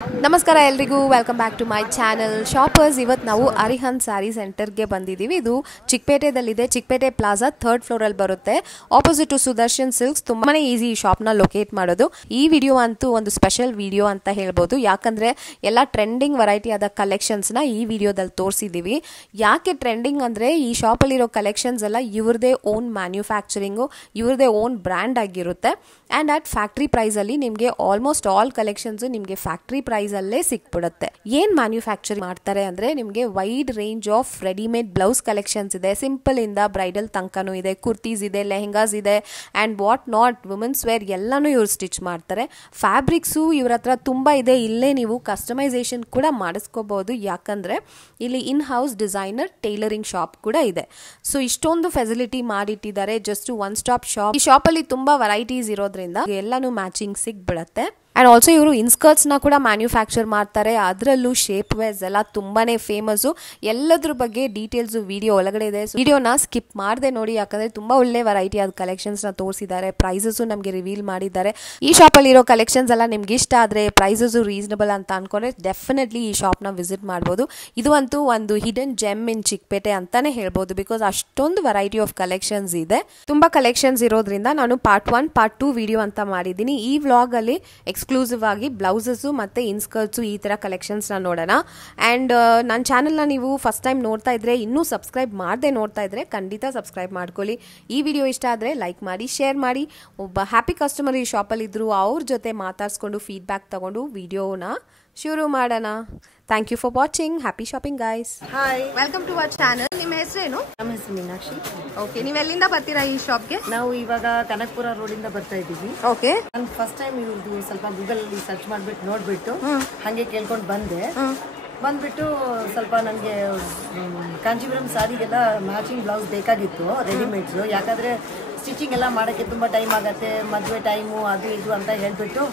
ನಮಸ್ಕಾರ ಎಲ್ರಿಗೂ welcome back to my channel shoppers. ಇವತ್ತು ನಾವು ಅರಿಹಂತ್ ಸ್ಯಾರಿ ಸೆಂಟರ್ಗೆ ಬಂದಿದ್ದೀವಿ. ಇದು ಚಿಕ್ಕಪೇಟೆದಲ್ಲಿದೆ. ಚಿಕ್ಕಪೇಟೆ ಪ್ಲಾಜಾ 3rd ಫ್ಲೋರಲ್ಲಿ ಬರುತ್ತೆ, ಆಪೋಸಿಟ್ ಟು ಸುದರ್ಶನ್ ಸಿಲ್ಕ್ಸ್. ತುಂಬಾನೇ ಈಸಿ ಈ ಶಾಪ್ನ ಲೊಕೇಟ್ ಮಾಡೋದು. ಈ ವಿಡಿಯೋ ಅಂತೂ ಒಂದು ಸ್ಪೆಷಲ್ ವಿಡಿಯೋ ಅಂತ ಹೇಳ್ಬೋದು, ಯಾಕಂದ್ರೆ ಎಲ್ಲ ಟ್ರೆಂಡಿಂಗ್ ವೆರೈಟಿ ಆದ ಕಲೆಕ್ಷನ್ಸ್ನ ಈ ವಿಡಿಯೋದಲ್ಲಿ ತೋರಿಸಿದ್ದೀವಿ. ಯಾಕೆ ಟ್ರೆಂಡಿಂಗ್ ಅಂದರೆ ಈ ಶಾಪಲ್ಲಿರೋ ಕಲೆಕ್ಷನ್ಸ್ ಎಲ್ಲ ಇವ್ರದೇ ಓನ್ ಮ್ಯಾನ್ಯುಫ್ಯಾಕ್ಚರಿಂಗು, ಇವ್ರದೇ ಓನ್ ಬ್ರ್ಯಾಂಡ್ ಆಗಿರುತ್ತೆ. ಆ್ಯಂಡ್ ಅಟ್ ಫ್ಯಾಕ್ಟ್ರಿ ಪ್ರೈಸಲ್ಲಿ ನಿಮಗೆ ಆಲ್ಮೋಸ್ಟ್ ಆಲ್ ಕಲೆಕ್ಷನ್ಸ್ ನಿಮಗೆ ಫ್ಯಾಕ್ಟ್ರಿ ಪ್ರೈಸ್ ಅಲ್ಲೇ ಸಿಕ್ಬಿಡುತ್ತೆ. ಏನ್ ಮ್ಯಾನ್ಯುಫ್ಯಾಕ್ಚರ್ ಮಾಡ್ತಾರೆ ಅಂದ್ರೆ ನಿಮಗೆ wide range of readymade blouse collections ಇದೆ. ಸಿಂಪಲ್ ಇಂದ ಬ್ರೈಡಲ್ ತನಕನೂ ಇದೆ, ಕುರ್ತೀಸ್ ಇದೆ, ಲೆಹೆಂಗಾಸ್ ಇದೆ, and what not women's wear ಎಲ್ಲಾನು ಇವ್ರು ಸ್ಟಿಚ್ ಮಾಡ್ತಾರೆ. ಫ್ಯಾಬ್ರಿಕ್ಸು ಇವ್ರ ಹತ್ರ ತುಂಬಾ ಇದೆ. ಇಲ್ಲೇ ನೀವು ಕಸ್ಟಮೈಸೇಷನ್ ಕೂಡ ಮಾಡಿಸ್ಕೋಬಹುದು, ಯಾಕಂದ್ರೆ ಇಲ್ಲಿ in house designer tailoring shop ಕೂಡ ಇದೆ. ಸೊ ಇಷ್ಟೊಂದು ಫೆಸಿಲಿಟಿ ಮಾಡಿಟ್ಟಿದ್ದಾರೆ. Just one stop shop. ಈ ಶಾಪ್ ಅಲ್ಲಿ ತುಂಬಾ ವೆರೈಟೀಸ್ ಇರೋದ್ರಿಂದ ಎಲ್ಲಾನು ಮ್ಯಾಚಿಂಗ್ ಸಿಗ್ಬಿಡತ್ತೆ. ಅಂಡ್ ಆಲ್ಸೋ ಇವರು ಇನ್ಸ್ಕರ್ಟ್ಸ್ ನ ಕೂಡ ಮ್ಯಾನ್ಯುಫ್ಯಾಕ್ಚರ್ ಮಾಡ್ತಾರೆ. ಅದರಲ್ಲೂ ಶೇಪ್ ವೇರ್ಸ್ ಎಲ್ಲ ತುಂಬಾನೇ ಫೇಮಸ್. ಎಲ್ಲದ್ರ ಬಗ್ಗೆ ಡೀಟೇಲ್ಸ್ ವಿಡಿಯೋ ಒಳಗಡೆ ಇದೆ. ವಿಡಿಯೋನ ಸ್ಕಿಪ್ ಮಾಡದೆ ನೋಡಿ, ಯಾಕಂದ್ರೆ ತುಂಬಾ ಒಳ್ಳೆ ವೆರೈಟಿ ಆದ ಕಲೆಕ್ಷನ್ಸ್ ನ ತೋರಿಸಿದ್ದಾರೆ. ಪ್ರೈಸಸ್ ನಮಗೆ ರಿವೀಲ್ ಮಾಡಿದ್ದಾರೆ. ಈ ಶಾಪ್ ಅಲ್ಲಿ ಇರೋ ಕಲೆಕ್ಷನ್ಸ್ ಎಲ್ಲ ನಿಮ್ಗೆ ಇಷ್ಟ ಆದ್ರೆ, ಪ್ರೈಸಸ್ ರೀಸನಬಲ್ ಅಂತ ಅನ್ಕೊಂಡ್ರೆ ಡೆಫಿನೆಟ್ಲಿ ಈ ಶಾಪ್ ನ ವಿಸಿಟ್ ಮಾಡಬಹುದು. ಇದು ಅಂತೂ ಒಂದು ಹಿಡನ್ ಜೆಮ್ ಇನ್ ಚಿಕ್ಕಪೇಟೆ ಅಂತಾನೆ ಹೇಳ್ಬೋದು, ಬಿಕಾಸ್ ಅಷ್ಟೊಂದು ವೆರೈಟಿ ಆಫ್ ಕಲೆಕ್ಷನ್ಸ್ ಇದೆ. ತುಂಬಾ ಕಲೆಕ್ಷನ್ಸ್ ಇರೋದ್ರಿಂದ ನಾನು ಪಾರ್ಟ್ 1 ಪಾರ್ಟ್ 2 ವಿಡಿಯೋ ಅಂತ ಮಾಡಿದ್ದೀನಿ. ಈ ವ್ಲಾಗ್ ಅಲ್ಲಿ ಎಕ್ಸ್ಕ್ಲೂಸಿವ್ ಆಗಿ ಬ್ಲೌಸಸ್ ಮತ್ತೆ ಇನ್ಸ್ಕರ್ಟ್ಸ್ ಈ ತರ ಕಲೆಕ್ಷನ್ಸ್ ನ ನೋಡೋಣ. ಅಂಡ್ ನನ್ನ ಚಾನೆಲ್ ನ ನೀವು ಫಸ್ಟ್ ಟೈಮ್ ನೋಡ್ತಾ ಇದ್ರೆ, ಇನ್ನೂ ಸಬ್ಸ್ಕ್ರೈಬ್ ಮಾಡದೆ ನೋಡ್ತಾ ಇದ್ರೆ ಖಂಡಿತ ಸಬ್ಸ್ಕ್ರೈಬ್ ಮಾಡ್ಕೊಳ್ಳಿ. ಈ ವಿಡಿಯೋ ಇಷ್ಟ ಆದ್ರೆ ಲೈಕ್ ಮಾಡಿ, ಶೇರ್ ಮಾಡಿ. ಒಬ್ಬ ಹ್ಯಾಪಿ ಕಸ್ಟಮರ್ ಈ ಶಾಪಲ್ಲಿ ಇದ್ರು, ಅವ್ರ ಜೊತೆ ಮಾತಾಡ್ಸ್ಕೊಂಡು ಫೀಡ್ಬ್ಯಾಕ್ ತಗೊಂಡು ವಿಡಿಯೋನ ಶುರು ಮಾಡೋಣ. Thank you for watching. Happy shopping guys. Hi, welcome to our channel. ನಿಮ್ಮ ಹೆಸರೇನು? ನಮ್ಮ ಹೆಸರು ಮೀನಾಕ್ಷಿ. ಓಕೆ, ನೀವು ಎಲ್ಲಿಂದ ಬರ್ತೀರಾ ಈ ಶಾಪ್ಗೆ? ನಾವು ಇವಾಗ ಕನಕಪುರ ರೋಡ್ ಇಂದ ಬರ್ತಾ ಇದ್ದೀವಿ. ಓಕೆ, ನಾನು ಫಸ್ಟ್ ಟೈಮ್ ಇವ್ರದ್ದು ಸ್ವಲ್ಪ ಗೂಗಲ್ ಅಲ್ಲಿ ಸರ್ಚ್ ಮಾಡ್ಬಿಟ್ಟು ನೋಡ್ಬಿಟ್ಟು ಹಂಗೆ ಕೇಳ್ಕೊಂಡು ಬಂದ್ಬಿಟ್ಟು ಸ್ವಲ್ಪ ನನಗೆ ಕಾಂಚೀಪುರಂ ಸಾರಿಗೆಲ್ಲ ಮ್ಯಾಚಿಂಗ್ ಬ್ಲೌಸ್ ಬೇಕಾಗಿತ್ತು, ರೆಡಿಮೇಡ್ಸು. ಯಾಕಂದ್ರೆ ಸ್ಟಿಚಿಂಗ್ ಎಲ್ಲ ಮಾಡೋಕ್ಕೆ ತುಂಬ ಟೈಮ್ ಆಗತ್ತೆ, ಮದುವೆ ಟೈಮು ಅದು ಇದು ಅಂತ ಹೇಳ್ಬಿಟ್ಟು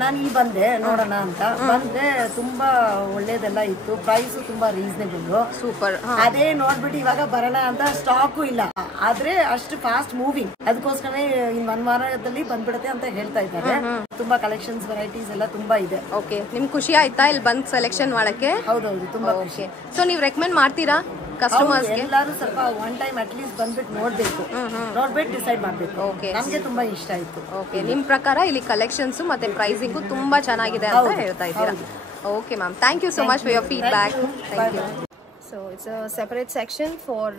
ನಾನು ಈ ಬಂದೆ ನೋಡೋಣ ಅಂತ ಬಂದೆ. ತುಂಬಾ ಒಳ್ಳೇದೆಲ್ಲ ಇತ್ತು, ಪ್ರೈಸ್ ತುಂಬಾ ರೀಸನೇಬಲ್, ಸೂಪರ್. ಅದೇ ನೋಡ್ಬಿಟ್ಟು ಇವಾಗ ಬರೋಣ ಅಂತ ಸ್ಟಾಕು ಇಲ್ಲ, ಆದ್ರೆ ಅಷ್ಟು ಫಾಸ್ಟ್ ಮೂವಿಂಗ್. ಅದಕ್ಕೋಸ್ಕರ ಇನ್ 1 ವಾರದಲ್ಲಿ ಬಂದ್ಬಿಡುತ್ತೆ ಅಂತ ಹೇಳ್ತಾ ಇದ್ದಾರೆ. ತುಂಬಾ ಕಲೆಕ್ಷನ್ಸ್ ವೆರೈಟೀಸ್ ಎಲ್ಲ ತುಂಬಾ ಇದೆ. ಓಕೆ, ನಿಮ್ಗೆ ಖುಷಿ ಆಯ್ತಾ ಇಲ್ಲಿ ಬಂದ್ ಸೆಲೆಕ್ಷನ್ ಮಾಡಕ್ಕೆ? ಹೌದೌದು, ತುಂಬಾ ಖುಷಿ. ಸೊ ನೀವು ರೆಕಮೆಂಡ್ ಮಾಡ್ತೀರಾ ಕಸ್ಟಮರ್ಸ್ ಗೆ? ಎಲ್ಲರೂ ಸ್ವಲ್ಪ ಒನ್ ಟೈಮ್ ಅಟ್ ಲೀಸ್ಟ್ ಬಂದ್ಬಿಟ್ಟು ನೋಡ್ಬಿಟ್ಟು ಡಿಸೈಡ್ ಮಾಡ್ಬೇಕು. ಓಕೆ, ನಮ್ಗೆ ತುಂಬಾ ಇಷ್ಟ ಆಯ್ತು. ಓಕೆ, ನಿಮ್ ಪ್ರಕಾರ ಇಲ್ಲಿ ಕಲೆಕ್ಷನ್ಸ್ ಮತ್ತೆ ಪ್ರೈಸಿಂಗು ತುಂಬಾ ಚೆನ್ನಾಗಿದೆ ಅಂತ ಹೇಳ್ತಾ ಇದ್ದೀರಾ? Okay ma'am, thank you so much for your feedback. Thank you. So it's a separate section for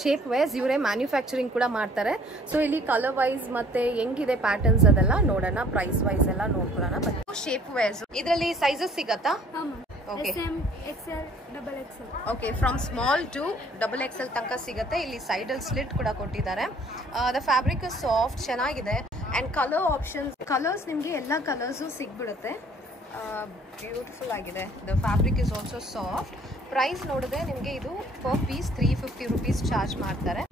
shapewears. ಇವರೇ ಮ್ಯಾನ್ಯುಫ್ಯಾಕ್ಚರಿಂಗ್ ಕೂಡ ಮಾಡ್ತಾರೆ. ಸೊ ಇಲ್ಲಿ ಕಲರ್ ವೈಸ್ ಮತ್ತೆ ಹೆಂಗಿದೆ ಪ್ಯಾಟರ್ನ್ಸ್ ಅದೆಲ್ಲ ನೋಡೋಣ, ಪ್ರೈಸ್ ವೈಸ್ ಎಲ್ಲ ನೋಡ್ಕೊಳ್ಳೋಣ. ಶೇಪ್ ವೇರ್ಸ್ ಇದರಲ್ಲಿ ಸೈಜಸ್ ಸಿಗತ್ತಾ? Okay, okay, from small to XXL ತನಕ ಸಿಗುತ್ತೆ. ಇಲ್ಲಿ ಸೈಡ್ ಅಲ್ಲಿ ಸ್ಲಿಟ್ ಕೂಡ ಕೊಟ್ಟಿದ್ದಾರೆ. ದ ಫ್ಯಾಬ್ರಿಕ್ ಸಾಫ್ಟ್, ಚೆನ್ನಾಗಿದೆ. ಅಂಡ್ ಕಲರ್ ಆಪ್ಷನ್ಸ್, ಕಲರ್ಸ್ ನಿಮಗೆ ಎಲ್ಲ ಕಲರ್ಸು ಸಿಗ್ಬಿಡುತ್ತೆ. ಬ್ಯೂಟಿಫುಲ್ ಆಗಿದೆ. The fabric is also soft. Price ನೋಡಿದ್ರೆ ನಿಮಗೆ ಇದು ಪರ್ ಪೀಸ್ 350 rupees ಚಾರ್ಜ್ ಮಾಡ್ತಾರೆ.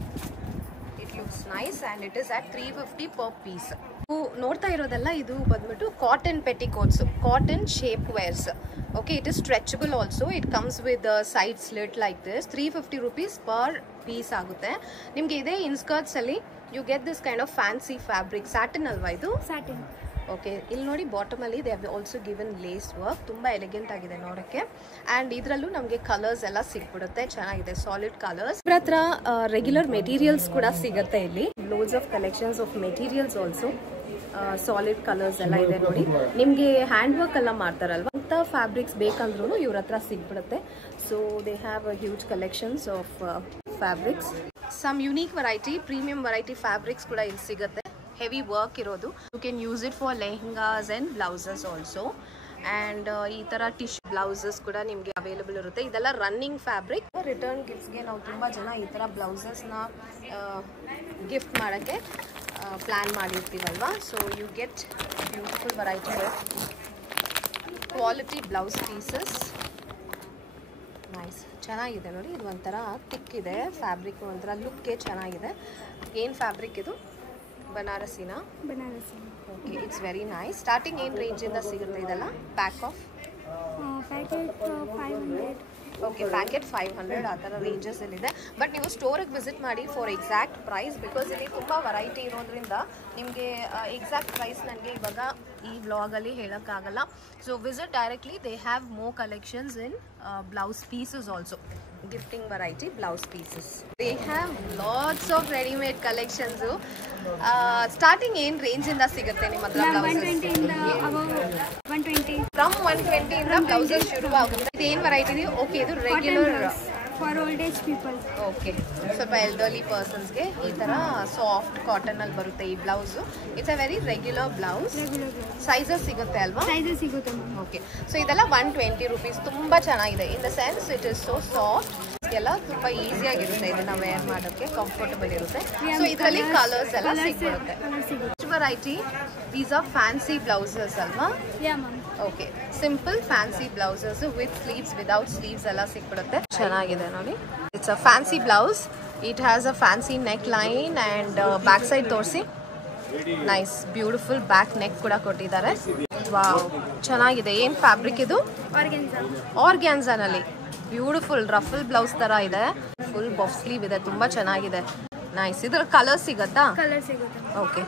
It looks nice and it is at 350 per piece. ನೋಡ್ತಾ ಇರೋದೆಲ್ಲ ಇದು ಬಂದ್ಬಿಟ್ಟು cotton petticoats, cotton shape wares. Okay, it is stretchable also. It comes with side slit like this. 350 rupees per piece ಆಗುತ್ತೆ. ನಿಮಗೆ ಇದೇ inskirts ಅಲ್ಲಿ you get this kind of fancy fabric. Satin ಅಲ್ವಾ ಇದು? ಸ್ಯಾಟಿನ್. ಓಕೆ, ಇಲ್ಲಿ ನೋಡಿ bottom ಅಲ್ಲಿ they have also given lace work. ತುಂಬಾ ಎಲಿಗೆಂಟ್ ಆಗಿದೆ ನೋಡಕ್ಕೆ. ಅಂಡ್ ಇದರಲ್ಲೂ ನಮಗೆ ಕಲರ್ಸ್ ಎಲ್ಲ ಸಿಗ್ಬಿಡುತ್ತೆ, ಚೆನ್ನಾಗಿದೆ, ಸಾಲಿಡ್ ಕಲರ್ಸ್. ಇವ್ರ ಹತ್ರ ರೆಗ್ಯುಲರ್ ಮೆಟೀರಿಯಲ್ಸ್ ಕೂಡ ಸಿಗುತ್ತೆ. ಇಲ್ಲಿ loads of collections of materials also. Solid colours ಎಲ್ಲ ಇದೆ ನೋಡಿ. ನಿಮಗೆ ಹ್ಯಾಂಡ್ ವರ್ಕ್ ಎಲ್ಲ ಮಾಡ್ತಾರಲ್ವಾ, ಅಂತ ಫ್ಯಾಬ್ರಿಕ್ಸ್ ಬೇಕಂದ್ರೂ ಇವ್ರ ಹತ್ರ ಸಿಗ್ಬಿಡುತ್ತೆ. So they have a huge collections of fabrics. Some unique variety, premium variety fabrics ಕೂಡ ಇಲ್ಲಿ ಸಿಗುತ್ತೆ. ಹೆವಿ ವರ್ಕ್ ಇರೋದು. You can use it for lehengas and blouses also. And ಈ ತರ ಟಿಶ್ಯೂ ಬ್ಲೌಸಸ್ ಕೂಡ ನಿಮಗೆ ಅವೈಲೇಬಲ್ ಇರುತ್ತೆ. ಇದೆಲ್ಲ ರನ್ನಿಂಗ್ ಫ್ಯಾಬ್ರಿಕ್. ರಿಟರ್ನ್ ಗಿಫ್ಟ್ಸ್ಗೆ ನಾವು ತುಂಬಾ ಜನ ಈ ತರ ಬ್ಲೌಸಸ್ನ ಗಿಫ್ಟ್ ಮಾಡೋಕ್ಕೆ ಪ್ಲಾನ್ ಮಾಡಿರ್ತೀವಲ್ವಾ. So you get beautiful variety of quality blouse pieces. Nice, ಚೆನ್ನಾಗಿದೆ ನೋಡಿ. ಇದು ಒಂಥರ ಥಿಕ್ ಇದೆ ಫ್ಯಾಬ್ರಿಕ್, ಒಂಥರ ಲುಕ್ಗೆ ಚೆನ್ನಾಗಿದೆ. ಏನು ಫ್ಯಾಬ್ರಿಕ್ ಇದು? ಬನಾರಸಿನಾ? Banarasi. Okay, it's very nice. Starting ಏನು ರೇಂಜಿಂದ ಸಿಗುತ್ತೆ ಇದೆಲ್ಲ? Pack of packet 500. Okay packet 500 ಆ ಥರ ರೇಂಜಸಲ್ಲಿದೆ. ಬಟ್ ನೀವು ಸ್ಟೋರಿಗೆ ವಿಸಿಟ್ ಮಾಡಿ ಫಾರ್ ಎಕ್ಸಾಕ್ಟ್ ಪ್ರೈಸ್, ಬಿಕಾಸ್ ಇಲ್ಲಿ ತುಂಬ ವೆರೈಟಿ ಇರೋದ್ರಿಂದ ನಿಮಗೆ ಎಕ್ಸಾಕ್ಟ್ ಪ್ರೈಸ್ ನನಗೆ ಇವಾಗ ಈ ವ್ಲಾಗಲ್ಲಿ ಹೇಳೋಕ್ಕಾಗಲ್ಲ. So visit directly, they have more collections in blouse pieces also, gifting variety blouse pieces. They have lots of ready made collections. Starting in range inda sigutte ನಿಮ್ಮ ಹತ್ರ blouses 120 ಇಂದ above 120 from 120 ಇಂದ blouses ಶುರು ಆಗುತ್ತೆ. ಇದು ಏನು variety ಇದೆ? Okay, ಇದು regular for old age people. Okay, ಸ್ವಲ್ಪ ಎಲ್ಡರ್ಲಿ ಪರ್ಸನ್ಸ್ಗೆ ಈ ಥರ ಸಾಫ್ಟ್ ಕಾಟನಲ್ಲಿ ಬರುತ್ತೆ ಈ blouse. It's a very regular blouse. Sizes ಸಿಗುತ್ತೆ ಅಲ್ವಾ? ಸೈಜಸ್ ಸಿಗುತ್ತೆ ಮ್ಯಾಮ್. ಓಕೆ, ಸೊ ಇದೆಲ್ಲ 120 rupees. ತುಂಬ ಚೆನ್ನಾಗಿದೆ. In the sense it is so soft, ಎಲ್ಲ ತುಂಬ ಈಸಿಯಾಗಿರುತ್ತೆ. ಇದನ್ನ ವೇರ್ ಮಾಡೋಕ್ಕೆ ಕಂಫರ್ಟಬಲ್ ಇರುತ್ತೆ. ಸೊ ಇದರಲ್ಲಿ ಕಲರ್ಸ್ ಎಲ್ಲ ಸಿಗುತ್ತೆ. Variety, these are fancy blouses ಅಲ್ವಾ? Yeah ma'am. Okay, simple fancy blouses with sleeves, without sleeves ಎಲ್ಲ ಸಿಕ್ಬಿಡುತ್ತೆ. ಚೆನ್ನಾಗಿದೆ ನೋಡಿ. It's a fancy blouse. It has a fancy neck line and back side ತೋರಿಸಿ. ನೈಸ್ ಬ್ಯೂಟಿಫುಲ್ ಬ್ಯಾಕ್ ನೆಕ್ ಕೂಡ ಕೊಟ್ಟಿದ್ದಾರೆ. Wow, ಚೆನ್ನಾಗಿದೆ. ಏನು ಫ್ಯಾಬ್ರಿಕ್ ಇದು? ಆರ್ಗ್ಯಾನ್ಸಾನಲ್ಲಿ ಬ್ಯೂಟಿಫುಲ್ ರಫಲ್ ಬ್ಲೌಸ್ ತರ ಇದೆ. ಫುಲ್ ಬಫ್ ಸ್ಲೀವ್ ಇದೆ. ತುಂಬಾ ಚೆನ್ನಾಗಿದೆ. ನೈಸ್. ಇದರ ಕಲರ್ ಸಿಗತ್ತಾ? ಕಲರ್ ಸಿಗುತ್ತೆ. ಓಕೆ,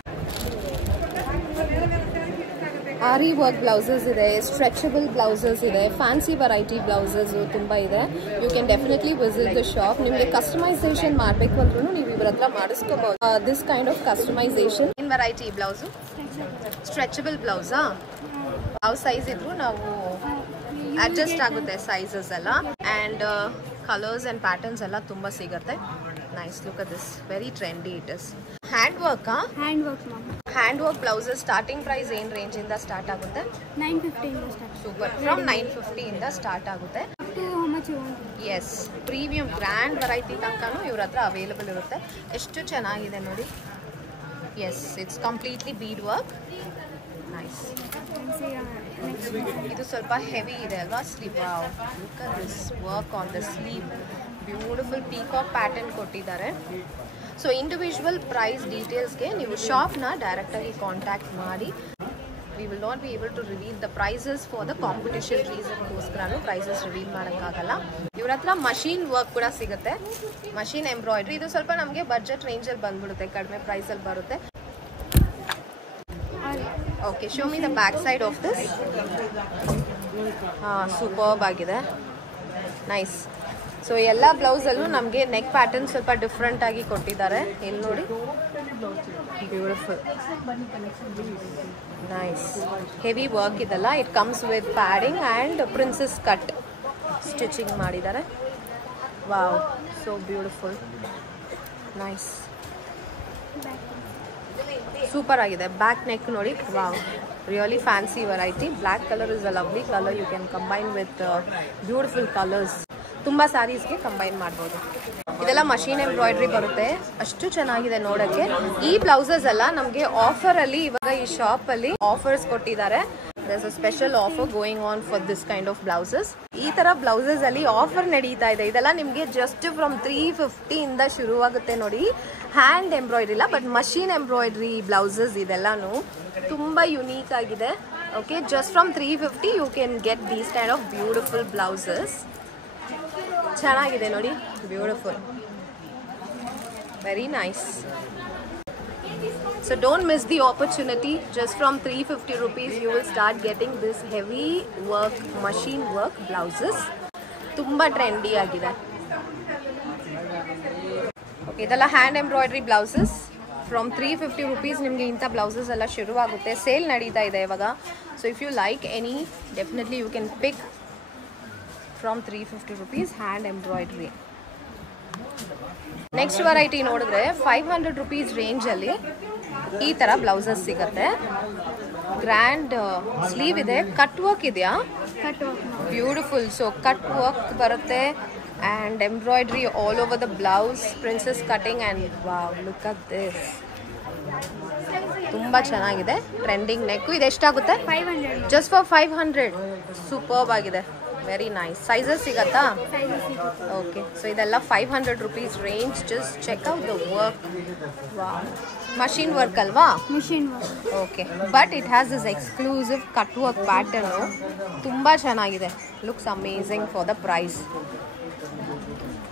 ಆರಿ ವರ್ಕ್ ಬ್ಲೌಸಸ್ ಇದೆ, ಸ್ಟ್ರೆಚಬಲ್ ಬ್ಲೌಸಸ್ ಇದೆ, ಫ್ಯಾನ್ಸಿ ವೆರೈಟಿ ಬ್ಲೌಸಸ್ ತುಂಬ ಇದೆ. You can definitely visit the shop. ನಿಮಗೆ ಕಸ್ಟಮೈಸೇಷನ್ ಮಾಡಬೇಕು ಅಂದ್ರೂ ನೀವು ಇವ್ರ ಹತ್ರ ಮಾಡಿಸ್ಕೋಬಹುದು. This kind of customisation. ಏನು ವೆರೈಟಿ ಬ್ಲೌಸು? ಸ್ಟ್ರೆಚಬಲ್ ಬ್ಲೌಸಾ? ಯಾವ ಸೈಜ್ ಇದ್ರು ನಾವು ಅಡ್ಜಸ್ಟ್ ಆಗುತ್ತೆ ಸೈಜಸ್ ಎಲ್ಲ. ಆ್ಯಂಡ್ ಕಲರ್ಸ್ ಆ್ಯಂಡ್ ಪ್ಯಾಟರ್ನ್ಸ್ ಎಲ್ಲ ತುಂಬ ಸಿಗುತ್ತೆ. Nice. Look at this, very trendy it is. Hand ವರ್ಕಾ? Hand work ma'am. Hand work blouses starting price ಏನು ರೇಂಜಿಂದ ಸ್ಟಾರ್ಟ್ ಆಗುತ್ತೆ? 950 ಇಂದ ಸ್ಟಾರ್ಟ್. ಸೂಪರ್. ಫ್ರಮ್ 950 ಇಂದ ಸ್ಟಾರ್ಟ್ ಆಗುತ್ತೆ. Up to how much you want? Yes, premium grand variety ತನಕನೂ ಇವ್ರ ಹತ್ರ ಅವೈಲೇಬಲ್ ಇರುತ್ತೆ. ಎಷ್ಟು ಚೆನ್ನಾಗಿದೆ ನೋಡಿ. Yes, it's completely bead work. Nice. ಇದು ಸ್ವಲ್ಪ ಹೆವಿ ಇದೆ ಅಲ್ವಾ sleeve? Look at this work on the sleeve. Beautiful peacock pattern ಕೊಟ್ಟಿದ್ದಾರೆ. ಸೊ ಇಂಡಿವಿಜುವಲ್ ಪ್ರೈಸ್ ಡೀಟೇಲ್ಸ್ಗೆ ನೀವು ಶಾಪ್ನ ಡೈರೆಕ್ಟಾಗಿ ಕಾಂಟ್ಯಾಕ್ಟ್ ಮಾಡಿ. We will not be able to reveal the prices for the competition ರೀಸನ್ಗೋಸ್ಕರನೂ ಪ್ರೈಸಸ್ ರಿವೀಲ್ ಮಾಡೋಕ್ಕಾಗಲ್ಲ. ಇವ್ರ ಹತ್ರ ಮಷೀನ್ ವರ್ಕ್ ಕೂಡ ಸಿಗುತ್ತೆ, ಮಷೀನ್ ಎಂಬ್ರಾಯ್ಡ್ರಿ. ಇದು ಸ್ವಲ್ಪ ನಮಗೆ ಬಜೆಟ್ ರೇಂಜಲ್ಲಿ ಬಂದ್ಬಿಡುತ್ತೆ, ಕಡಿಮೆ ಪ್ರೈಸಲ್ಲಿ ಬರುತ್ತೆ. Okay, show me the back side of this. ಹಾಂ, ಸೂಪರ್ಬ್ ಆಗಿದೆ. ನೈಸ್. ಸೊ ಎಲ್ಲ ಬ್ಲೌಸಲ್ಲೂ ನಮಗೆ ನೆಕ್ ಪ್ಯಾಟರ್ನ್ ಸ್ವಲ್ಪ ಡಿಫ್ರೆಂಟ್ ಆಗಿ ಕೊಟ್ಟಿದ್ದಾರೆ. ಇಲ್ಲಿ ನೋಡಿ, ಬ್ಯೂಟಿಫುಲ್. ನೈಸ್. ಹೆವಿ ವರ್ಕ್ ಇದೆಲ್ಲ. It comes with padding and princess cut stitching ಮಾಡಿದ್ದಾರೆ. Wow, so beautiful. Nice. Super ಆಗಿದೆ. ಬ್ಯಾಕ್ ನೆಕ್ ನೋಡಿ. Wow, really fancy variety. Black colour is a lovely colour. You can combine with beautiful colours. ತುಂಬ ಸ್ಯಾರೀಸ್ಗೆ combine ಮಾಡ್ಬೋದು. ಇದೆಲ್ಲ machine embroidery ಬರುತ್ತೆ. ಅಷ್ಟು ಚೆನ್ನಾಗಿದೆ ನೋಡೋಕ್ಕೆ. ಈ ಬ್ಲೌಸಸ್ ಎಲ್ಲ ನಮಗೆ ಆಫರಲ್ಲಿ ಇವಾಗ ಈ ಶಾಪಲ್ಲಿ ಆಫರ್ಸ್ ಕೊಟ್ಟಿದ್ದಾರೆ. there's a special offer going on for this kind of blouses. ಈ ತರ ಬ್ಲೌಸಸ್ ಅಲ್ಲಿ ಆಫರ್ ನಡೀತಾ ಇದೆ. ಇದೆಲ್ಲ ನಿಮಗೆ ಜಸ್ಟ್ ಫ್ರಮ್ 350 ಇಂದ ಶುರುವಾಗುತ್ತೆ ನೋಡಿ. ಹ್ಯಾಂಡ್ ಎಂಬ್ರಾಯ್ಡ್ರಿ ಇಲ್ಲ, ಬಟ್ ಮಷೀನ್ ಎಂಬ್ರಾಯ್ಡ್ರಿ ಬ್ಲೌಸಸ್ ಇದೆಲ್ಲಾನು ತುಂಬಾ ಯುನೀಕ್ ಆಗಿದೆ. Okay, just from 350 you can get these kind of beautiful blouses. ಚೆನ್ನಾಗಿದೆ ನೋಡಿ, beautiful, very nice. So don't miss the opportunity. Just from 350 rupees you will start getting this heavy work, machine work blouses. Tumba trendy agide. Okay, idella hand embroidery blouses. From 350 rupees nimge inta blouses alla shuru agutte. Sale nadita ide ivaga. So if you like any, definitely you can pick from 350 rupees hand embroidery. Next variety ನೋಡಿದ್ರೆ 500 rupees ರೇಂಜಲ್ಲಿ ಈ ಥರ blouses ಸಿಗುತ್ತೆ. Grand sleeve ಇದೆ, cut work ಇದೆಯಾ? Beautiful. So cut work ಬರುತ್ತೆ and embroidery all over the blouse, princess cutting and wow, look at this. ತುಂಬ ಚೆನ್ನಾಗಿದೆ. Trending neck. ಇದು ಎಷ್ಟಾಗುತ್ತೆ? 500. Just for 500. ಸೂಪರ್ಬ್ ಆಗಿದೆ. Very nice. ಸೈಜಸ್ ಸಿಗತ್ತಾ? ಸೈಜಸ್ ಸಿಗುತ್ತೆ. ಓಕೆ, ಸೊ ಇದೆಲ್ಲ 500 rupees range. Just check out the work. Machine work ಅಲ್ವಾ? Machine work. Okay, but it has this exclusive cut work pattern. ತುಂಬ ಚೆನ್ನಾಗಿದೆ. Looks amazing for the price.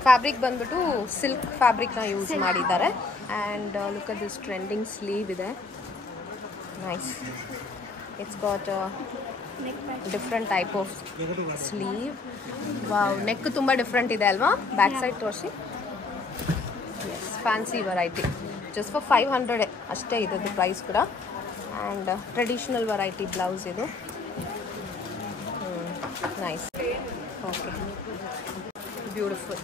Fabric ಬಂದ್ಬಿಟ್ಟು silk ಫ್ಯಾಬ್ರಿಕ್ನ use ಮಾಡಿದ್ದಾರೆ. And look at this trending sleeve ಇದೆ. Nice. It's got different type of sleeve. Wow, neck ತುಂಬ different ಇದೆ ಅಲ್ವಾ? Back side ತೋರಿಸಿ. Yes, fancy variety. Just for 500 ಅಷ್ಟೇ ಇದ್ದು ಪ್ರೈಸ್ ಕೂಡ. ಆ್ಯಂಡ್ ಟ್ರೆಡಿಷ್ನಲ್ ವೆರೈಟಿ ಬ್ಲೌಸ್ ಇದು. ನೈಸ್. Okay, beautiful.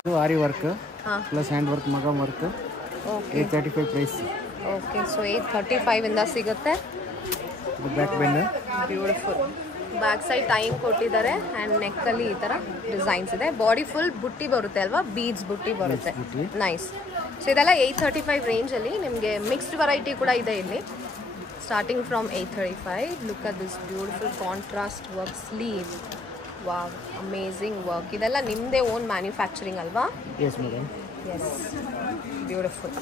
ಇದು ಆರಿ ವರ್ಕ್ ಹಾಂ, ಪ್ಲಸ್ ಹ್ಯಾಂಡ್ ವರ್ಕ್, ಮಗ work. Okay 835 price. Okay, so 835 ಇಂದ ಸಿಗುತ್ತೆ. ಇದು back bend. Beautiful. Back side ಟೈಮ್ ಕೊಟ್ಟಿದ್ದಾರೆ. ಆ್ಯಂಡ್ ನೆಕ್ಕಲ್ಲಿ ಈ ಥರ ಡಿಸೈನ್ಸ್ ಇದೆ. ಬಾಡಿ ಫುಲ್ ಬುಟ್ಟಿ ಬರುತ್ತೆ ಅಲ್ವಾ? ಬೀಡ್ಸ್ ಬುಟ್ಟಿ ಬರುತ್ತೆ. ನೈಸ್. ಸೊ ಇದೆಲ್ಲ 835 ರೇಂಜಲ್ಲಿ. ನಿಮಗೆ ಮಿಕ್ಸ್ಡ್ ವೆರೈಟಿ ಕೂಡ ಇದೆ ಇಲ್ಲಿ. Starting from 835. Look at this beautiful contrast work sleeve. Wow, amazing work. ಇದೆಲ್ಲ ನಿಮ್ಮದೇ ಓನ್ ಮ್ಯಾನ್ಯುಫ್ಯಾಕ್ಚರಿಂಗ್ ಅಲ್ವಾ? Yes madam. Yes, beautiful.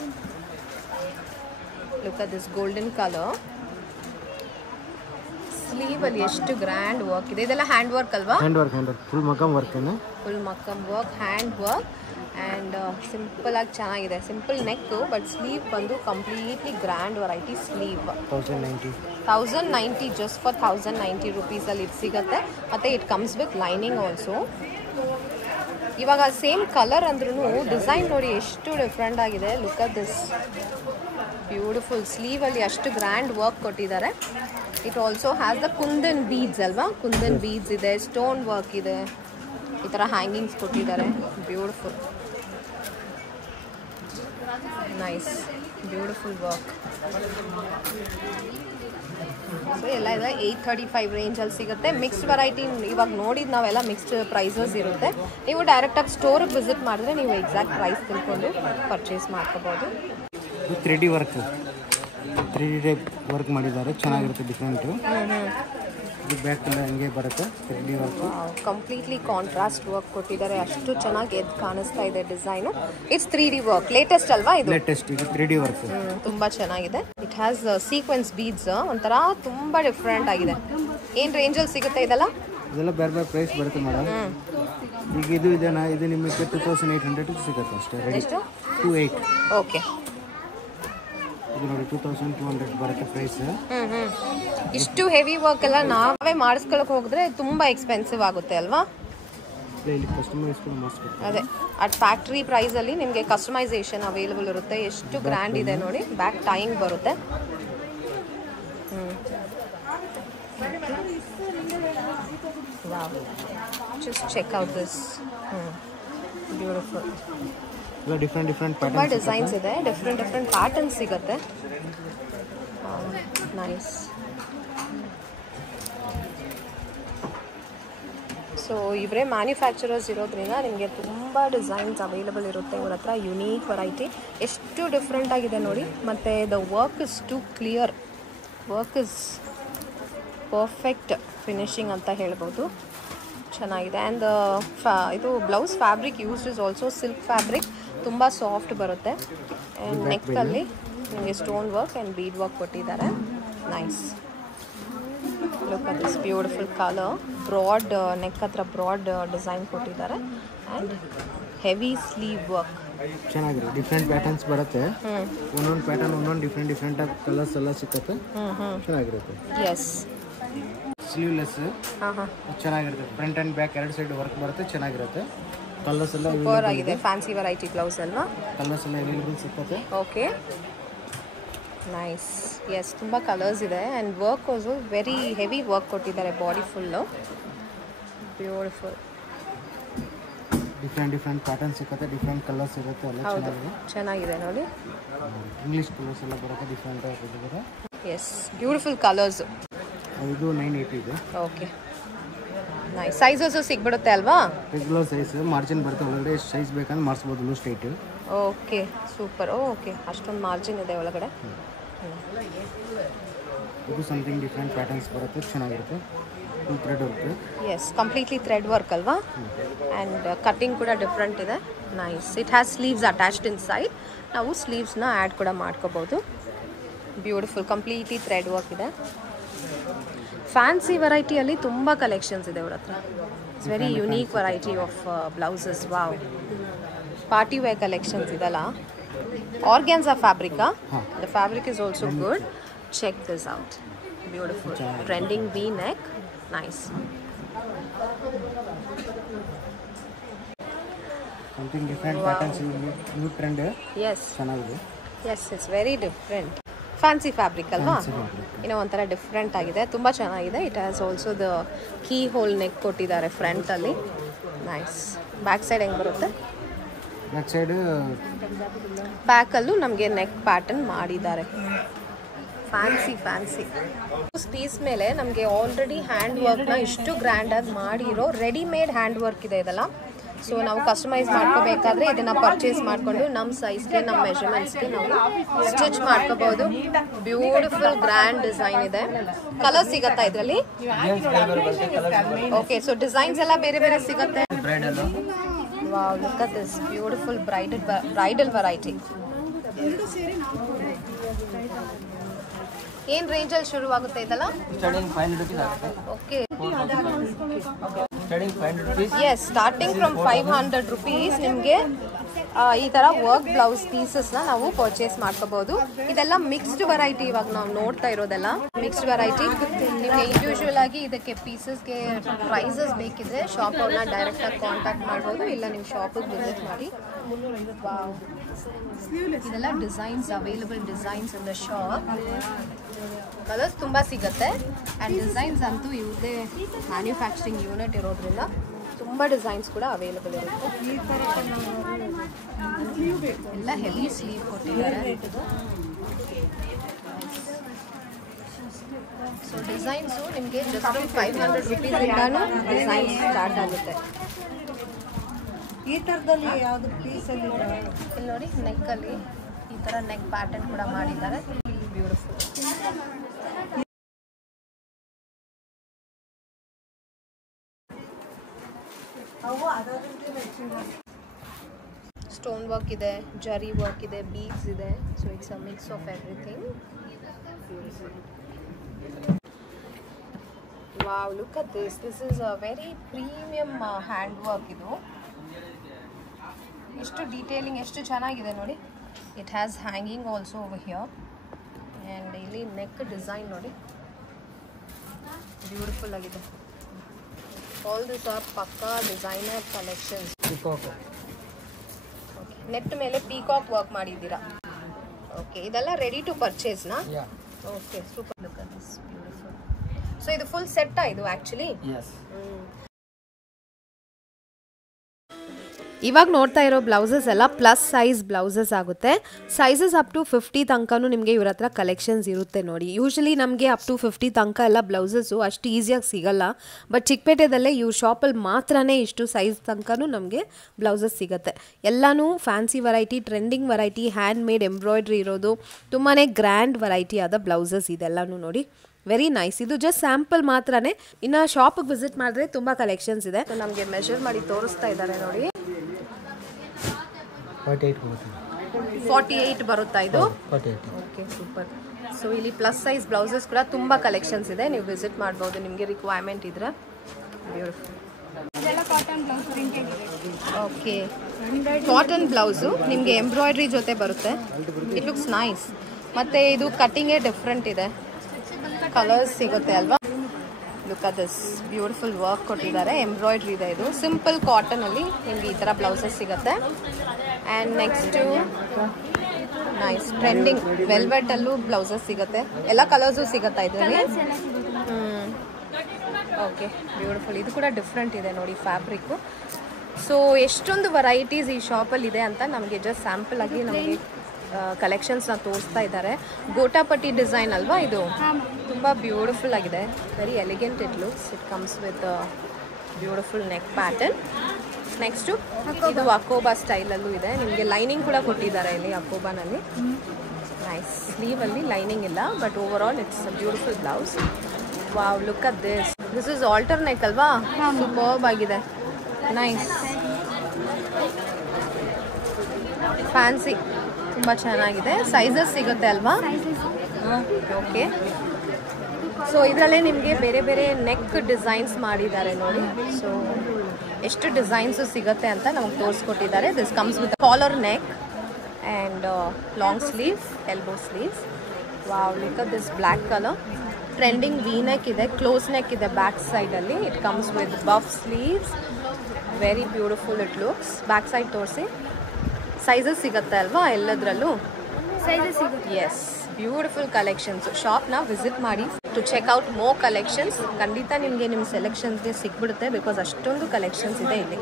Look at this golden colour. ಸ್ಲೀವಲ್ಲಿ ಎಷ್ಟು ಗ್ರ್ಯಾಂಡ್ ವರ್ಕ್ ಇದೆ. ಇದೆಲ್ಲ ಹ್ಯಾಂಡ್ ವರ್ಕ್ ಅಲ್ವಾ? ಹ್ಯಾಂಡ್ ವರ್ಕ್ ಫುಲ್ ಮಕಮ್ ವರ್ಕ್. ಫುಲ್ ಮಕ್ಕಮ್ ವರ್ಕ್, ಹ್ಯಾಂಡ್ ವರ್ಕ್. ಆ್ಯಂಡ್ ಸಿಂಪಲಾಗಿ ಚೆನ್ನಾಗಿದೆ. ಸಿಂಪಲ್ ನೆಕ್ಕು, ಬಟ್ ಸ್ಲೀವ್ ಬಂದು completely grand variety sleeve. 1090 just for 1090 ರುಪೀಸಲ್ಲಿ ಇದು ಸಿಗುತ್ತೆ. ಮತ್ತು it comes with lining also. ಇವಾಗ ಸೇಮ್ ಕಲರ್ ಅಂದ್ರೂ ಡಿಸೈನ್ ನೋಡಿ ಎಷ್ಟು ಡಿಫ್ರೆಂಟ್ ಆಗಿದೆ. Look at this beautiful. ಸ್ಲೀವಲ್ಲಿ ಅಷ್ಟು ಗ್ರ್ಯಾಂಡ್ ವರ್ಕ್ ಕೊಟ್ಟಿದ್ದಾರೆ. It also has the kundan beads ಅಲ್ವಾ? ಕುಂದನ್ ಬೀಡ್ಸ್ ಇದೆ, ಸ್ಟೋನ್ ವರ್ಕ್ ಇದೆ, ಈ ಥರ ಹ್ಯಾಂಗಿಂಗ್ಸ್ ಕೊಟ್ಟಿದ್ದಾರೆ. Beautiful. Nice, beautiful work. So ಎಲ್ಲ ಇದೆ 835 ರೇಂಜಲ್ಲಿ ಸಿಗುತ್ತೆ. ಮಿಕ್ಸ್ಡ್ ವೆರೈಟಿ ಇವಾಗ ನೋಡಿದ್ದು ನಾವೆಲ್ಲ ಮಿಕ್ಸ್ಡ್ ಪ್ರೈಸಸ್ ಇರುತ್ತೆ. ನೀವು ಡೈರೆಕ್ಟಾಗಿ ಸ್ಟೋರಿಗೆ ವಿಸಿಟ್ ಮಾಡಿದ್ರೆ ನೀವು ಎಕ್ಸಾಕ್ಟ್ ಪ್ರೈಸ್ ತಿಳ್ಕೊಂಡು ಪರ್ಚೇಸ್ ಮಾಡ್ಕೋಬೋದು. 3D work, 3D type work ಮಾಡಿದ್ದಾರೆ. ಚೆನ್ನಾಗಿರುತ್ತೆ, ಡಿಫ್ರೆಂಟು. ಇದು ಬ್ಯಾಕ್ ಎಲ್ಲ ಹಂಗೆ ಬರುತ್ತೆ. 3D work completely contrast work ಕೊಟ್ಟಿದ್ದಾರೆ. ಅಷ್ಟು ಚೆನ್ನಾಗಿ ಎದ್ದು ಕಾಣಿಸ್ತಾ ಇದೆ design. It's 3D work. Latest ಅಲ್ವಾ ಇದು? ಲೇಟೆಸ್ಟ್ ಇದು 3D ವರ್ಕ್. ತುಂಬ ಚೆನ್ನಾಗಿದೆ. It has sequence beads. ಒಂಥರ ತುಂಬ ಡಿಫ್ರೆಂಟ್ ಆಗಿದೆ. ಏನು ರೇಂಜಲ್ಲಿ ಸಿಗುತ್ತೆ ಇದೆಲ್ಲ? ಇದೆಲ್ಲ ಬೇರೆ ಬೇರೆ ಪ್ರೈಸ್ ಬರುತ್ತೆ ಮೇಡಮ್. ಈಗ ಇದು ಇದೆನಾ, ಇದು ನಿಮಗೆ 2800 ಸಿಗುತ್ತೆ ಅಷ್ಟೇ. ರೆಡಿ 28. ಓಕೆ, ಇದು ನೋಡಿ 2200 ಬರುತ್ತೆ ಪ್ರೈಸ್. ಇಷ್ಟು ಹೆವಿ ವರ್ಕ್ ಎಲ್ಲ ನಾವೇ ಮಾಡಿಸ್ಕೊಳಕ್ಕೆ ಹೋಗಿದ್ರೆ ತುಂಬ ಎಕ್ಸ್ಪೆನ್ಸಿವ್ ಆಗುತ್ತೆ ಅಲ್ವಾ? ಇಲ್ಲಿ ಕಸ್ಟಮೈಸ್ ಕೂಡ ಮಾಡಿಸ್ಬೇಕು. ಅದೇ ಅಟ್ ಫ್ಯಾಕ್ಟ್ರಿ ಪ್ರೈಸಲ್ಲಿ ನಿಮಗೆ ಕಸ್ಟಮೈಸೇಷನ್ ಅವೈಲೇಬಲ್ ಇರುತ್ತೆ. ಎಷ್ಟು ಗ್ರ್ಯಾಂಡ್ ಇದೆ ನೋಡಿ. ಬ್ಯಾಕ್ ಟೈಯಿಂಗ್ ಬರುತ್ತೆ. Just check out this. Beautiful. ಎಲ್ಲ ಡಿಫ್ರೆಂಟ್ ತುಂಬ ಪ್ಯಾಟರ್ನ್ಸ್ ಡಿಸೈನ್ಸ್ ಇದೆ. ಡಿಫ್ರೆಂಟ್ ಪ್ಯಾಟರ್ನ್ಸ್ ಸಿಗುತ್ತೆ. ನೈಸ್. ಸೊ ಇವರೇ ಮ್ಯಾನ್ಯುಫ್ಯಾಕ್ಚರರ್ಸ್ ಇರೋದ್ರಿಂದ ನಿಮಗೆ ತುಂಬ ಡಿಸೈನ್ಸ್ ಅವೈಲೇಬಲ್ ಇರುತ್ತೆ ಇವ್ರ ಹತ್ರ. Unique variety. ಎಷ್ಟು ಡಿಫ್ರೆಂಟ್ ಆಗಿದೆ ನೋಡಿ. ಮತ್ತು the work is too clear. Work is perfect finishing ಅಂತ ಹೇಳ್ಬೋದು. ಚೆನ್ನಾಗಿದೆ. ಆ್ಯಂಡ್ ಇದು blouse fabric used is also silk fabric. ತುಂಬ ಸಾಫ್ಟ್ ಬರುತ್ತೆ. ಆ್ಯಂಡ್ ನೆಕ್ಕಲ್ಲಿ ನಿಮಗೆ stone work and bead work ಕೊಟ್ಟಿದ್ದಾರೆ. Nice. Look at this beautiful colour. Broad neck ಹತ್ರ ಬ್ರಾಡ್ ಡಿಸೈನ್ ಕೊಟ್ಟಿದ್ದಾರೆ. And heavy sleeve work. ಚೆನ್ನಾಗಿದೆ. ಡಿಫ್ರೆಂಟ್ ಪ್ಯಾಟರ್ನ್ಸ್ ಬರುತ್ತೆ. ಒಂದೊಂದು ಪ್ಯಾಟರ್ನ್ ಒಂದೊಂದು ಡಿಫ್ರೆಂಟ್ ಕಲರ್ಸ್ ಎಲ್ಲ ಸಿಕ್ಕತ್ತೆ. ಚೆನ್ನಾಗಿರುತ್ತೆ. ಎಸ್. ಸ್ಲೀವ್ಲೆಸ್ ಹಾಂ ಹಾಂ, ಚೆನ್ನಾಗಿರುತ್ತೆ. ಫ್ರಂಟ್ ಆ್ಯಂಡ್ ಬ್ಯಾಕ್ ಎರಡು ಸೈಡ್ ವರ್ಕ್ ಬರುತ್ತೆ. ಚೆನ್ನಾಗಿರುತ್ತೆ. ಕಲರ್ಸ್ ಎಲ್ಲ ಸೂಪರ್ ಆಗಿದೆ. ಫ್ಯಾನ್ಸಿ ವೆರೈಟಿ ಬ್ಲೌಸ್ ಅಲ್ವಾ? ಕಲರ್ಸ್ ಎಲ್ಲ ಅವೈಲೇಬಲ್ ಸಿಕ್ಕತ್ತೆ. Okay, nice. ಎಸ್, ತುಂಬ ಕಲರ್ಸ್ ಇದೆ. And work also very heavy work ಕೊಟ್ಟಿದ್ದಾರೆ body full. Beautiful. Different pattern ಸಿಕ್ಕತ್ತೆ. ಡಿಫ್ರೆಂಟ್ ಕಲರ್ಸ್ ಇರುತ್ತೆ. ಎಲ್ಲ ಹೌದು, ಚೆನ್ನಾಗಿದೆ ನೋಡಿ. ಇಂಗ್ಲೀಷ್ ಕಲರ್ಸ್ ಎಲ್ಲ ಬರುತ್ತೆ. ಡಿಫ್ರೆಂಟ್ ಆಗಿರುತ್ತೆ. Yes, beautiful colours. ಇದು 980 ಇದೆ. Okay, nice. ಸೈಜಸ್ಸು ಸಿಗ್ಬಿಡುತ್ತೆ ಅಲ್ವಾ? ರೆಗ್ಯುಲರ್ ಸೈಜ್ ಮಾರ್ಜಿನ್ ಬರುತ್ತೆ. ಒಳಗಡೆ ಸೈಜ್ ಬೇಕಂದ್ರೆ ಮಾಡಿಸ್ಬೋದು. Loose tight. Okay, super. Okay, ಅಷ್ಟೊಂದು ಮಾರ್ಜಿನ್ ಇದೆ ಒಳಗಡೆ. ಇದು ಸಮಥಿಂಗ್ ಡಿಫ್ರೆಂಟ್ ಪ್ಯಾಟರ್ನ್ಸ್ ಬರುತ್ತೆ. ಚೆನ್ನಾಗಿರುತ್ತೆ. Full thread work. Yes, completely thread work ಅಲ್ವಾ. ಆ್ಯಂಡ್ ಕಟ್ಟಿಂಗ್ ಕೂಡ ಡಿಫ್ರೆಂಟ್ ಇದೆ. Nice. It has sleeves attached in side. ನಾವು ಸ್ಲೀವ್ಸ್ನ ಆ್ಯಡ್ ಕೂಡ ಮಾಡ್ಕೋಬೋದು. ಬ್ಯೂಟಿಫುಲ್, ಕಂಪ್ಲೀಟ್ಲಿ ಥ್ರೆಡ್ ವರ್ಕ್ ಇದೆ. ಫ್ಯಾನ್ಸಿ ವೆರೈಟಿಯಲ್ಲಿ ತುಂಬ ಕಲೆಕ್ಷನ್ಸ್ ಇದೆ ಅವ್ರ ಹತ್ರ. It's very unique variety of blouses. Wow, party wear collections ಇದೆಲ್ಲ. ಆರ್ಗ್ಯಾನ್ಸಾ ಫ್ಯಾಬ್ರಿಕಾ. The fabric is also good. Check this out. Beautiful trending V neck. Nice. Something different patterns, new trend. Yes, ಚೆನ್ನಾಗಿದೆ. Yes, it's very different. Fancy fabric ಅಲ್ವಾ, ಏನೋ ಒಂಥರ different ಆಗಿದೆ, ತುಂಬ ಚೆನ್ನಾಗಿದೆ. It has also the key hole neck ಕೊಟ್ಟಿದ್ದಾರೆ ಫ್ರಂಟಲ್ಲಿ. Nice. Back side ಹೆಂಗೆ ಬರುತ್ತೆ? ಬ್ಯಾಕ್ ಸೈಡ್ ಬ್ಯಾಕಲ್ಲೂ ನಮಗೆ ನೆಕ್ ಪ್ಯಾಟರ್ನ್ ಮಾಡಿದ್ದಾರೆ. ಫ್ಯಾನ್ಸಿ ಫ್ಯಾನ್ಸಿ ಪೀಸ್ ಮೇಲೆ ನಮಗೆ ಆಲ್ರೆಡಿ ಹ್ಯಾಂಡ್ ವರ್ಕ್ನ ಇಷ್ಟು ಗ್ರ್ಯಾಂಡಾಗಿ ಮಾಡಿರೋ ರೆಡಿಮೇಡ್ ಹ್ಯಾಂಡ್ ವರ್ಕ್ ಇದೆ ಇದೆಲ್ಲ. ಸೊ ನಾವು ಕಸ್ಟಮೈಸ್ ಮಾಡ್ಕೋಬೇಕಾದ್ರೆ ಇದನ್ನು ಪರ್ಚೇಸ್ ಮಾಡಿಕೊಂಡು ನಮ್ಮ ಸೈಜ್ಗೆ, ನಮ್ಮ ಮೆಷರ್ಮೆಂಟ್ಸ್ಗೆ ನಾವು ಸ್ಟಿಚ್ ಮಾಡ್ಕೋಬಹುದು. ಬ್ಯೂಟಿಫುಲ್ ಗ್ರ್ಯಾಂಡ್ ಡಿಸೈನ್ ಇದೆ. ಕಲರ್ ಸಿಗತ್ತಾ ಇದರಲ್ಲಿ? ಓಕೆ, ಸೊ ಡಿಸೈನ್ಸ್ ಎಲ್ಲ ಬೇರೆ ಬೇರೆ ಸಿಗುತ್ತೆ. Wow, look at this beautiful bridal variety. ಏನು ರೇಂಜಲ್ಲಿ ಶುರುವಾಗುತ್ತೆ ಇದೆಲ್ಲ? ಸ್ಟಾರ್ಟಿಂಗ್ 500 rupees ಆಗುತ್ತೆ. Okay. Starting 500 rupees. Yes, starting from 500 rupees ನಿಮಗೆ ಈ ಥರ ವರ್ಕ್ ಬ್ಲೌಸ್ ಪೀಸಸ್ನ ನಾವು ಪರ್ಚೇಸ್ ಮಾಡ್ಕೋಬಹುದು. ಇದೆಲ್ಲ ಮಿಕ್ಸ್ಡ್ ವೆರೈಟಿ. ಇವಾಗ ನಾವು ನೋಡ್ತಾ ಇರೋದೆಲ್ಲ ಮಿಕ್ಸ್ಡ್ ವೆರೈಟಿ. ನಿಮಗೆ ಇಂಡಿವಿಜುವಲ್ ಆಗಿ ಇದಕ್ಕೆ ಪೀಸಸ್ಗೆ ಪ್ರೈಸಸ್ ಬೇಕಿದ್ರೆ ಶಾಪ್ ಅವ್ರನ್ನ ಡೈರೆಕ್ಟಾಗಿ ಕಾಂಟ್ಯಾಕ್ಟ್ ಮಾಡ್ಬೋದು, ಇಲ್ಲ ನೀವು ಶಾಪಿಗೆ ವಿಸಿಟ್ ಮಾಡಿ. ಇದೆಲ್ಲ designs, available designs in the shop. Colours ತುಂಬ ಸಿಗುತ್ತೆ. ಆ್ಯಂಡ್ ಡಿಸೈನ್ಸ್ ಅಂತೂ ಇವ್ರದೇ ಮ್ಯಾನ್ಯುಫ್ಯಾಕ್ಚರಿಂಗ್ ಯೂನಿಟ್ ಇರೋದ್ರಿಂದ ತುಂಬ ಡಿಸೈನ್ಸ್ ಕೂಡ ಅವೈಲಬಲ್ ಇರುತ್ತೆ. ಎಲ್ಲ ಹೆವಿ ಸ್ಲೀವ್ ಕೊಟ್ಟಿದ್ದಾರೆ. ಸೊ ಡಿಸೈನ್ಸು ನಿಮಗೆ ಜಸ್ಟ್ 500 rupees-ಇಂದಾನು ಡಿಸೈನ್ಸ್ ಸ್ಟಾರ್ಟ್ ಆಗುತ್ತೆ. ಈ ಥರದಲ್ಲಿ ಯಾವುದು ಪೀಸಲ್ಲಿ ಇಲ್ಲಿ ನೋಡಿ, ನೆಕ್ಕಲ್ಲಿ ಈ ಥರ ನೆಕ್ ಪ್ಯಾಟರ್ನ್ ಕೂಡ ಮಾಡಿದ್ದಾರೆ. ಬ್ಯೂಟಿಫುಲ್. ಸ್ಟೋನ್ ವರ್ಕ್ ಇದೆ, ಜರಿ ವರ್ಕ್ ಇದೆ, ಬೀಡ್ಸ್ ಇದೆ. So it's a mix of everything. Wow, look at this. This is a very premium hand work. ಇದು ಎಷ್ಟು ಡೀಟೇಲಿಂಗ್, ಎಷ್ಟು ಚೆನ್ನಾಗಿದೆ ನೋಡಿ. It has hanging also over here. And ಇಲ್ಲಿ ನೆಕ್ ಡಿಸೈನ್ ನೋಡಿ, ಬ್ಯೂಟಿಫುಲ್ ಆಗಿದೆ. All this are pakka designer collections. Peacock. Okay, net ಮೇಲೆ peacock work ಮಾಡಿದ್ದೀರಾ. ಓಕೆ, ಇದೆಲ್ಲ ರೆಡಿ ಟು ಪರ್ಚೇಸ್ನಾ? Yeah. Okay, super. Look at this beautiful. So ಇದು full ಸೆಟ್ಟಾ ಇದು ಆ್ಯಕ್ಚುಲಿ? ಯಸ್. ಇವಾಗ ನೋಡ್ತಾ ಇರೋ ಬ್ಲೌಸಸ್ ಎಲ್ಲ ಪ್ಲಸ್ ಸೈಜ್ ಬ್ಲೌಸಸ್ ಆಗುತ್ತೆ. ಸೈಜಸ್ ಅಪ್ ಟು 50 ತನಕನೂ ನಿಮಗೆ ಇವ್ರ ಹತ್ರ ಕಲೆಕ್ಷನ್ಸ್ ಇರುತ್ತೆ ನೋಡಿ. ಯೂಶಲಿ ನಮಗೆ ಅಪ್ ಟು 50 ತನಕ ಎಲ್ಲ ಬ್ಲೌಸಸ್ಸು ಅಷ್ಟು ಈಸಿಯಾಗಿ ಸಿಗಲ್ಲ. ಬಟ್ ಚಿಕ್ಕಪೇಟೆದಲ್ಲೇ ಇವ್ರ ಶಾಪಲ್ಲಿ ಮಾತ್ರನೇ ಇಷ್ಟು ಸೈಜ್ ತನಕನೂ ನಮಗೆ ಬ್ಲೌಸಸ್ ಸಿಗುತ್ತೆ. ಎಲ್ಲನೂ fancy variety, trending variety, hand made embroidery ಇರೋದು, ತುಂಬಾ ಗ್ರ್ಯಾಂಡ್ ವೆರೈಟಿ ಆದ ಬ್ಲೌಸಸ್ ಇದೆಲ್ಲನೂ ನೋಡಿ. Very nice. ಇದು ಜಸ್ಟ್ ಸ್ಯಾಂಪಲ್ ಮಾತ್ರನೇ. ಇನ್ನು ಶಾಪಿಗೆ ವಿಸಿಟ್ ಮಾಡಿದ್ರೆ ತುಂಬ ಕಲೆಕ್ಷನ್ಸ್ ಇದೆ. ನಮಗೆ ಮೆಷರ್ ಮಾಡಿ ತೋರಿಸ್ತಾ ಇದ್ದಾರೆ ನೋಡಿ. 48 ಬರುತ್ತಾ ಇದು? 48. Okay, super. ಸೊ ಇಲ್ಲಿ ಪ್ಲಸ್ ಸೈಜ್ ಬ್ಲೌಸಸ್ ಕೂಡ ತುಂಬ ಕಲೆಕ್ಷನ್ಸ್ ಇದೆ. ನೀವು ವಿಸಿಟ್ ಮಾಡ್ಬೋದು ನಿಮಗೆ ರಿಕ್ವೈರ್ಮೆಂಟ್ ಇದ್ರೆ. ಬ್ಯೂಟಿಫುಲ್. ಇದೆಲ್ಲ ಕಾಟನ್ ಬ್ಲೌಸ್ ಪ್ರಿಂಟೆಡ್ ಇದೆ. ಓಕೆ, ಕಾಟನ್ ಬ್ಲೌಸು ನಿಮಗೆ ಎಂಬ್ರಾಯ್ಡ್ರಿ ಜೊತೆ ಬರುತ್ತೆ. It looks nice. ಮತ್ತು ಇದು ಕಟ್ಟಿಂಗೇ ಡಿಫ್ರೆಂಟ್ ಇದೆ. ಕಲರ್ಸ್ ಸಿಗುತ್ತೆ ಅಲ್ವಾ? Look at this beautiful work ಕೊಟ್ಟಿದ್ದಾರೆ. ಎಂಬ್ರಾಯ್ಡ್ರಿ ಇದೆ. ಇದು ಸಿಂಪಲ್ ಕಾಟನಲ್ಲಿ ನಿಮಗೆ ಈ ಥರ ಬ್ಲೌಸಸ್ ಸಿಗುತ್ತೆ. ಆ್ಯಂಡ್ ನೆಕ್ಸ್ಟು ನೈಸ್ ಟ್ರೆಂಡಿಂಗ್ ವೆಲ್ವೆಟಲ್ಲೂ ಬ್ಲೌಸಸ್ ಸಿಗುತ್ತೆ. ಎಲ್ಲ ಕಲರ್ಸು ಸಿಗುತ್ತಾ ಇದರಲ್ಲಿ? Okay, beautiful. ಇದು ಕೂಡ ಡಿಫ್ರೆಂಟ್ ಇದೆ ನೋಡಿ ಫ್ಯಾಬ್ರಿಕ್ಕು. ಸೊ ಎಷ್ಟೊಂದು ವೆರೈಟೀಸ್ ಈ ಶಾಪಲ್ಲಿ ಇದೆ ಅಂತ ನಮಗೆ ಜಸ್ಟ್ ಸ್ಯಾಂಪಲ್ ಆಗಿ ನಮಗೆ ಕಲೆಕ್ಷನ್ಸ್ನ ತೋರಿಸ್ತಾ ಇದ್ದಾರೆ. ಗೋಟಾಪಟ್ಟಿ ಡಿಸೈನ್ ಅಲ್ವಾ ಇದು? ತುಂಬ ಬ್ಯೂಟಿಫುಲ್ ಆಗಿದೆ. Very elegant it looks. It comes with beautiful neck pattern. Next ಇದು ಅಕೋಬಾ ಸ್ಟೈಲಲ್ಲೂ ಇದೆ. ನಿಮಗೆ ಲೈನಿಂಗ್ ಕೂಡ ಕೊಟ್ಟಿದ್ದಾರೆ ಇಲ್ಲಿ ಅಕೋಬಾನಲ್ಲಿ. ನೈಸ್. ಸ್ಲೀವಲ್ಲಿ ಲೈನಿಂಗ್ ಇಲ್ಲ, but overall it's a beautiful blouse. Wow, look at this. This is halter neck ಅಲ್ವಾ? ಸೂಪರ್ಬ್ ಆಗಿದೆ, ನೈಸ್, ಫ್ಯಾನ್ಸಿ, ತುಂಬ ಚೆನ್ನಾಗಿದೆ. ಸೈಜಸ್ ಸಿಗುತ್ತೆ ಅಲ್ವಾ? ಓಕೆ. ಸೊ ಇದರಲ್ಲೇ ನಿಮಗೆ ಬೇರೆ ಬೇರೆ ನೆಕ್ ಡಿಸೈನ್ಸ್ ಮಾಡಿದ್ದಾರೆ ನೋಡಿ. ಸೊ ಎಷ್ಟು ಡಿಸೈನ್ಸು ಸಿಗುತ್ತೆ ಅಂತ ನಮಗೆ ತೋರಿಸ್ಕೊಟ್ಟಿದ್ದಾರೆ. This comes with collar neck and long sleeves, elbow sleeves. Wow, look at this black colour. Trending V neck ಇದೆ, ಕ್ಲೋಸ್ ನೆಕ್ ಇದೆ ಬ್ಯಾಕ್ ಸೈಡಲ್ಲಿ. It comes with puff sleeves, very beautiful it looks. Back side ತೋರಿಸಿ. Sizes ಸಿಗುತ್ತೆ ಅಲ್ವಾ ಎಲ್ಲದರಲ್ಲೂ? Sizes ಸಿಗುತ್ತೆ. Yes, beautiful collections. ಶಾಪ್ನ visit ಮಾಡಿ to check out more collections. ಖಂಡಿತ ನಿಮಗೆ ನಿಮ್ಮ ಸೆಲೆಕ್ಷನ್ಸ್ಗೆ ಸಿಕ್ಬಿಡುತ್ತೆ, ಬಿಕಾಸ್ ಅಷ್ಟೊಂದು ಕಲೆಕ್ಷನ್ಸ್ ಇದೆ ಇಲ್ಲಿ.